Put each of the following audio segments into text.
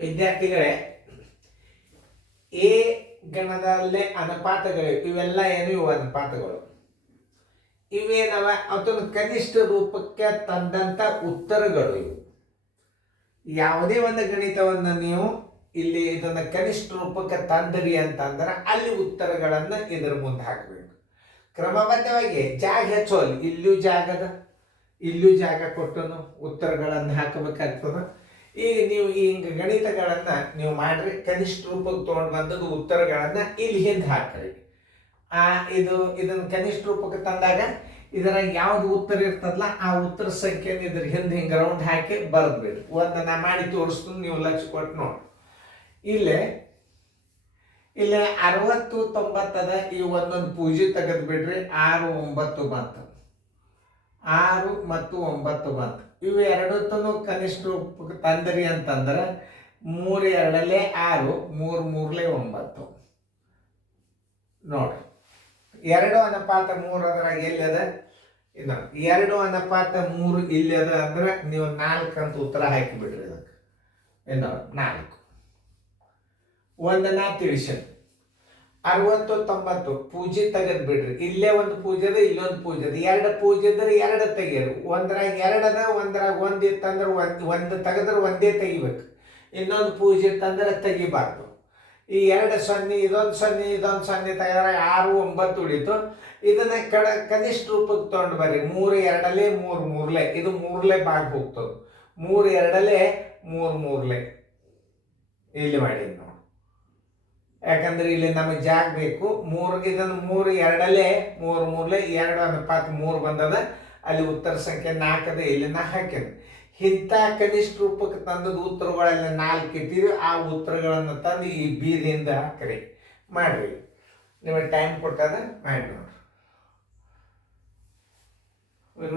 ವಿದ್ಯಾರ್ಥಿಗಳೇ, ಎ ಗಣದಲ್ಲೇ ಅನುಪಾತಗಳು ಇವೆಲ್ಲ ಏನು ಇವು ಅನುಪಾತಗಳು. ಇವೇನವ ಅದನ್ನು ಕನಿಷ್ಠ ರೂಪಕ್ಕೆ ತಂದಂತ ಉತ್ತರಗಳು ಇವು. ಯಾವುದೇ ಒಂದು ಗಣಿತವನ್ನು ನೀವು ಇಲ್ಲಿ ಇದನ್ನ ಕನಿಷ್ಠ ರೂಪಕ್ಕೆ ತಂದರಿ ಅಂತಂದ್ರೆ ಅಲ್ಲಿ ಉತ್ತರಗಳನ್ನ ಇದರ ಮುಂದೆ ಹಾಕಬೇಕು. ಕ್ರಮಬದ್ಧವಾಗಿ ಜಾಗ ಹೆಚ್ಚೋಲ್ಲಿ ಇಲ್ಲೂ ಜಾಗ ಕೊಟ್ಟನು ಉತ್ತರಗಳನ್ನು ಹಾಕಬೇಕಾಗ್ತದ. ಈಗ ನೀವು ಹಿಂಗ ಗಣಿತಗಳನ್ನ ನೀವು ಮಾಡ್ರಿ, ಕನಿಷ್ಠ ರೂಪಕ್ಕೆ ತೊಗೊಂಡು ಬಂದದ್ದು ಉತ್ತರಗಳನ್ನ ಇಲ್ಲಿ ಹಿಂದೆ ಹಾಕ್ರಿ. ಇದನ್ನ ಕನಿಷ್ಠ ರೂಪಕ್ಕೆ ತಂದಾಗ ಇದರ ಯಾವ್ದು ಉತ್ತರ ಇರ್ತದಲ್ಲ ಆ ಉತ್ತರ ಸಂಖ್ಯೆನ ಇದ್ರ ಹಿಂದೆ ಹಿಂಗೆ ರೌಂಡ್ ಹಾಕಿ ಬರೆದ್ಬಿಡ್ರಿ. ಒಂದು ನಾ ಮಾಡಿ ತೋರಿಸ್ತೀನಿ, ನೀವು ಲಕ್ಷ ಕೊಟ್ಟು ನೋಡಿ. ಇಲ್ಲೇ 60 90 ಅದ. ಈ ಒಂದೊಂದು ಪೂಜೆ ತೆಗೆದು ಬಿಡ್ರಿ. 6 9 ಬಂತು, 6 ಮತ್ತು 9 ಬಂತು. ಇವು ಎರಡೂ ಕನಿಷ್ಠ ರೂಪಕ್ಕೆ ತಂದರಿ ಅಂತಂದ್ರೆ 3 2 6 3 3 9 ನೋಡ್ರಿ. 2 ಅನುಪಾತ 3 ಅದ್ರಾಗ ಎಲ್ಲಿ ಅದ? ಇನ್ನು 2 ಅನುಪಾತ 3 ಇಲ್ಲಿ ಅದ ಅಂದ್ರೆ ನೀವು 4 ಅಂತ ಉತ್ತರ ಹಾಕಿಬಿಡ್ರಿ. ಅದಕ್ಕೆ ಇನ್ನು 4 ಒಂದನ್ನ ತಿಳಿಸ. 60 90 ಪೂಜೆ ತೆಗೆದ್ ಬಿಡ್ರಿ. ಇಲ್ಲೇ ಒಂದು ಪೂಜೆ ಅದ, ಇಲ್ಲೊಂದು ಪೂಜೆ ಅದ. 2 ಪೂಜೆ ಇದ್ರೆ 2 ತೆಗೀರಿ. ಒಂದ್ರಾಗ 2 ಅದ, ಒಂದ್ರಾಗ 1 ಇತ್ತಂದ್ರೆ ಒಂದು ತೆಗೆದ್ರೆ ಒಂದೇ ತೆಗಿಬೇಕು. ಇನ್ನೊಂದು ಪೂಜೆ ಇತ್ತಂದ್ರೆ ತೆಗಿಬಾರ್ದು. ಈ 2 0 ಇದೊಂದು 0 ಇದೊಂದು 0 ತೆಗೆದ್ರೆ 6 9 ಉಳಿತು. ಇದನ್ನ ಕನಿಷ್ಠ ರೂಪಕ್ಕೆ ತಗೊಂಡು ಬರ್ರಿ. 3 2 3 3 ಇದು 3 ಬಾಗಿ ಹೋಗ್ತದೆ. 3 2 3 3 ಇಲ್ಲಿ ಮಾಡಿ ನೋಡಿ. ಯಾಕಂದ್ರೆ ಇಲ್ಲಿ ನಮಗೆ ಜಾಗ ಬೇಕು. 3 ಇದನ್ನು 3 2 3 3 2 ಅನುಪಾತ 3 ಬಂದದ. ಅಲ್ಲಿ ಉತ್ತರ ಸಂಖ್ಯೆ 4 ಅದ. ಇಲ್ಲಿ ನಾ ಹಾಕಿದೆ. ಇಂಥ ಕನಿಷ್ಠ ರೂಪಕ್ಕೆ ತಂದದ ಉತ್ತರಗಳೆಲ್ಲ 4 ಇಟ್ಟಿವಿ. ಆ ಉತ್ತರಗಳನ್ನು ತಂದು ಈ ಬೀದಿಂದ ಹಾಕ್ರಿ. ಮಾಡ್ರಿ. ನಿಮಗೆ ಟೈಮ್ ಕೊಟ್ಟದ ಮಾಡಿ ನೋಡ್ರಿ.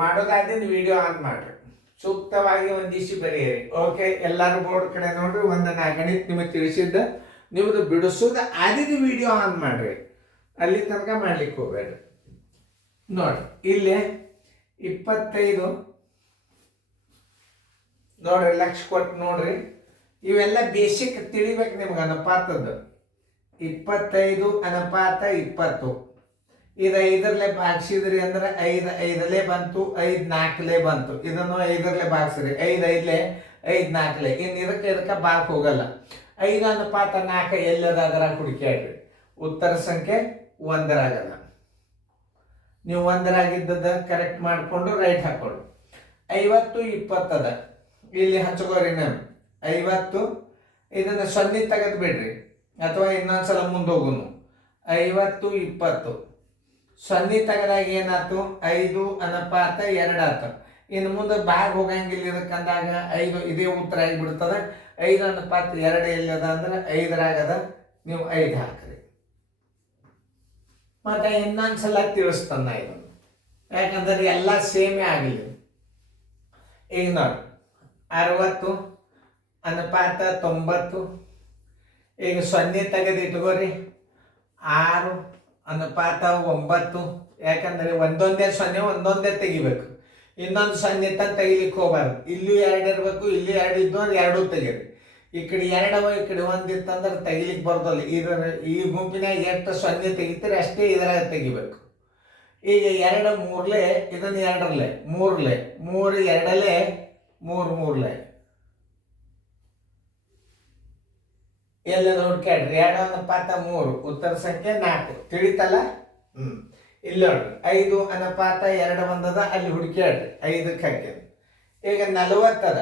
ಮಾಡೋದಾದ್ರೆ ವಿಡಿಯೋ ಆನ್ ಮಾಡ್ರಿ. ಸೂಕ್ತವಾಗಿ ಒಂದಿಷ್ಟು ಬರೆಯಿರಿ. ಓಕೆ, ಎಲ್ಲರೂ ಬೋರ್ಡ್ ಕಡೆ ನೋಡ್ರಿ. ಒಂದು ನಾ ಗಣಿತ ನಿಮಗೆ ತಿಳಿಸಿದ್ದ ನಿಮ್ದು ಬಿಡಿಸೋದು ಆದಿದ ವಿಡಿಯೋ ಆನ್ ಮಾಡ್ರಿ. ಅಲ್ಲಿ ತನಕ ಮಾಡ್ಲಿಕ್ಕೆ ಹೋಗ್ಬೇಡ್ರಿ. ನೋಡ್ರಿ, ಇಲ್ಲಿ 25 ನೋಡ್ರಿ, ಲಕ್ಷ ಕೊಟ್ಟು ನೋಡ್ರಿ. ಇವೆಲ್ಲ ಬೇಸಿಕ್ ತಿಳಿಬೇಕು ನಿಮ್ಗೆ ಅನುಪಾತದ್ದು. 25 ಅನುಪಾತ 20 ಇದು 5ರಲ್ಲೇ ಭಾಗಿಸಿದ್ರಿ ಅಂದ್ರೆ 5 5 ಬಂತು, 5 4 ಬಂತು. ಇದನ್ನು 5ರಲ್ಲೇ ಭಾಗಿಸ್ರಿ. 5 5 5 4 ಇನ್ನು ಇದಕ್ಕೆ ಭಾಗ ಹೋಗಲ್ಲ. 5 ಅನುಪಾತ 4 ಎಲ್ಲದ ಅದರಾಗ ಹುಡುಕ್ಯಾಡ್ರಿ. ಉತ್ತರ ಸಂಖ್ಯೆ 1ರಾಗದ. ನೀವು 1ರಾಗಿದ್ದದ ಕರೆಕ್ಟ್ ಮಾಡಿಕೊಂಡು ರೈಟ್ ಹಾಕೊಳ್ಳಿ. 50 20 ಅದ. ಇಲ್ಲಿ ಹಚ್ಕೋರಿ. ನಾವು 50 ಇದನ್ನ 0 ತೆಗೆದು ಬಿಡ್ರಿ, ಅಥವಾ ಇನ್ನೊಂದ್ಸಲ ಮುಂದೆ ಹೋಗುನು. 50 20 0 ತೆಗೆದಾಗ ಏನಾಯ್ತು? 5 ಅನುಪಾತ 2 ಆಯ್ತು. ಇನ್ನು ಮುಂದೆ ಭಾಗ ಹೋಗಂಗಿಲ್ಲ. ಇದಕ್ಕಂದಾಗ 5 ಇದೇ ಉತ್ತರ ಆಗಿಬಿಡ್ತದ. 5 ಅನುಪಾತ 2 ಎಲ್ಲದ ಅಂದ್ರೆ 5ರಾಗದ. ನೀವು 5 ಹಾಕ್ರಿ. ಮತ್ತೆ ಇನ್ನೊಂದ್ಸಲ ತಿಳಿಸ್ತಾನ ಇದು, ಯಾಕಂದ್ರೆ ಎಲ್ಲ ಸೇಮೇ ಆಗಲಿ. ಈಗ ನೋಡಿ, 60 ಅನುಪಾತ 90. ಈಗ 0 ತೆಗೆದು ಇಟ್ಕೋರಿ. 6 ಅನುಪಾತ 9. ಯಾಕಂದ್ರೆ ಒಂದೊಂದೇ 0 ಒಂದೊಂದೇ ತೆಗಿಬೇಕು. ಇನ್ನೊಂದು 0 ಇತ್ತ ತೆಗಿಲಿಕ್ಕೆ ಹೋಗ್ಬಾರ್ದು. ಇಲ್ಲೂ 2 ಇರಬೇಕು, ಇಲ್ಲಿ 2 ಇದ್ದು 2 ತೆಗೀರಿ. ಈ ಕಡೆ 2 ಈ ಕಡೆ 1 ಇತ್ತಂದ್ರೆ ತೆಗಿಲಿಕ್ಕೆ ಬರ್ತಲ್ಲ. ಈ ಗುಂಪಿನಾಗ ಎಷ್ಟು 0 ತೆಗಿತೀರಿ ಅಷ್ಟೇ ಇದರಾಗ ತೆಗಿಬೇಕು. ಈಗ 2 3 ಇದನ್ನು 2ರಲ್ಲೇ 3 3 2 3 3 ಎಲ್ಲ ಹುಡ್ಕ್ಯಾಡ್ರಿ. 2 ಅನುಪಾತ 3 ಉತ್ತರ ಸಂಖ್ಯೆ 4 ತಿಳಿತಲ್ಲ. ಇಲ್ಲಿ ನೋಡ್ರಿ, 5 ಅನುಪಾತ 2 ಬಂದದ. ಅಲ್ಲಿ ಹುಡುಕ್ಯಾಡ್ರಿ. 5ಕ್ಕೆ ಹಾಕ್ಯಾರ. ಈಗ 40 ಅದ.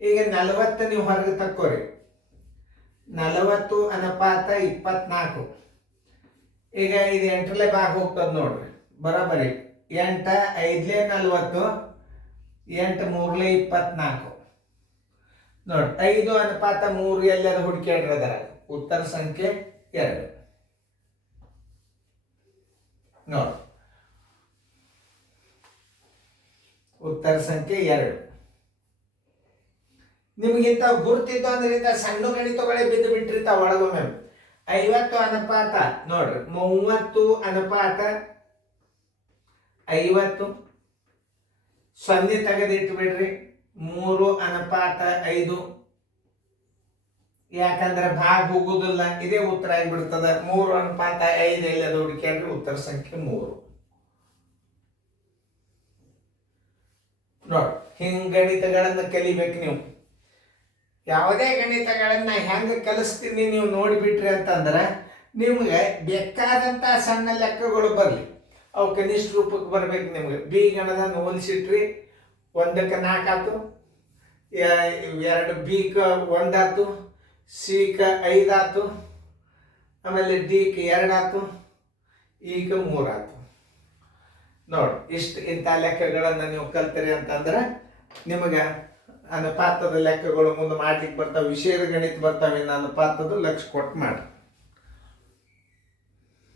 ಈಗ 40 ನೀವು ಹೊರಗೆ ತಕ್ಕೋರಿ. 40 ಅನುಪಾತ 24. ಈಗ ಇದು 8ರಲ್ಲೇ ಭಾಗ ಹೋಗ್ತದ ನೋಡ್ರಿ. ಬರೋಬರಿ 8 5 40 8 3 24 ನೋಡಿ. 5 ಅನುಪಾತ 3 ಎಲ್ಲದ ಹುಡುಕ್ಯಾಡ್ರಿ. ಅದರ ಉತ್ತರ ಸಂಖ್ಯೆ 2 ನೋಡಿ. ಉತ್ತರ ಸಂಖ್ಯೆ 2. ನಿಮಗಿಂತ ಗುರುತಿದ್ದು ಅಂದ್ರೆ ಸಣ್ಣ ಗಣಿತಗಳೇ ಬಿದ್ದು ಬಿಟ್ಟಿರ್ತಾವ ಒಳಗೊಮ್ಮೆ. 50 ಅನುಪಾತ ನೋಡ್ರಿ. 30 ಅನುಪಾತ 50 0 ತೆಗೆದಿಟ್ಟು ಬಿಡ್ರಿ. 3 ಅನುಪಾತ 5 ಯಾಕಂದ್ರೆ ಭಾಗ ಹೋಗುದಿಲ್ಲ, ಇದೇ ಉತ್ತರ ಆಗಿಬಿಡ್ತದ. 3:5 ಎಲ್ಲದ ಹುಡುಕ್ಯಾಡ್ರಿ ಉತ್ತರ ಸಂಖ್ಯೆ 3. ನೋಡಿ, ಹಿಂಗ್ ಗಣಿತಗಳನ್ನ ಕಲಿಬೇಕು ನೀವು. ಯಾವುದೇ ಗಣಿತಗಳನ್ನ ಹೆಂಗ ಕಲಿಸ್ತೀನಿ ನೀವು ನೋಡಿಬಿಟ್ರಿ ಅಂತಂದ್ರೆ ನಿಮ್ಗೆ ಬೇಕಾದಂತ ಸಣ್ಣ ಲೆಕ್ಕಗಳು ಬರಲಿ, ಅವು ಕನಿಷ್ಠ ರೂಪಕ್ಕೆ ಬರ್ಬೇಕು. ನಿಮ್ಗೆ ಬಿ ಗಣದನ್ನು ಹೋಲಿಸಿಟ್ರಿ, 1ಕ್ಕೆ 4 ಆತು, 2 ಬಿಗೆ 1 ಆತು, ಸಿಗೆ 5 ಆತು, ಆಮೇಲೆ ಡಿಗೆ 2 ಆತು, ಈಗ 3 ಆತು. ನೋಡಿ, ಇಂಥ ಲೆಕ್ಕಗಳನ್ನು ನೀವು ಕಲ್ತಿರಿ ಅಂತಂದ್ರೆ ನಿಮಗೆ ಅನುಪಾತದ ಲೆಕ್ಕಗಳು ಮುಂದೆ ಮಾಡ್ಲಿಕ್ಕೆ ಬರ್ತಾವೆ, ವಿಷಯದ ಗಣಿತ ಬರ್ತಾವೆ. ಅನುಪಾತದ ಲಕ್ಷ ಕೊಟ್ಟು ಮಾಡಿ.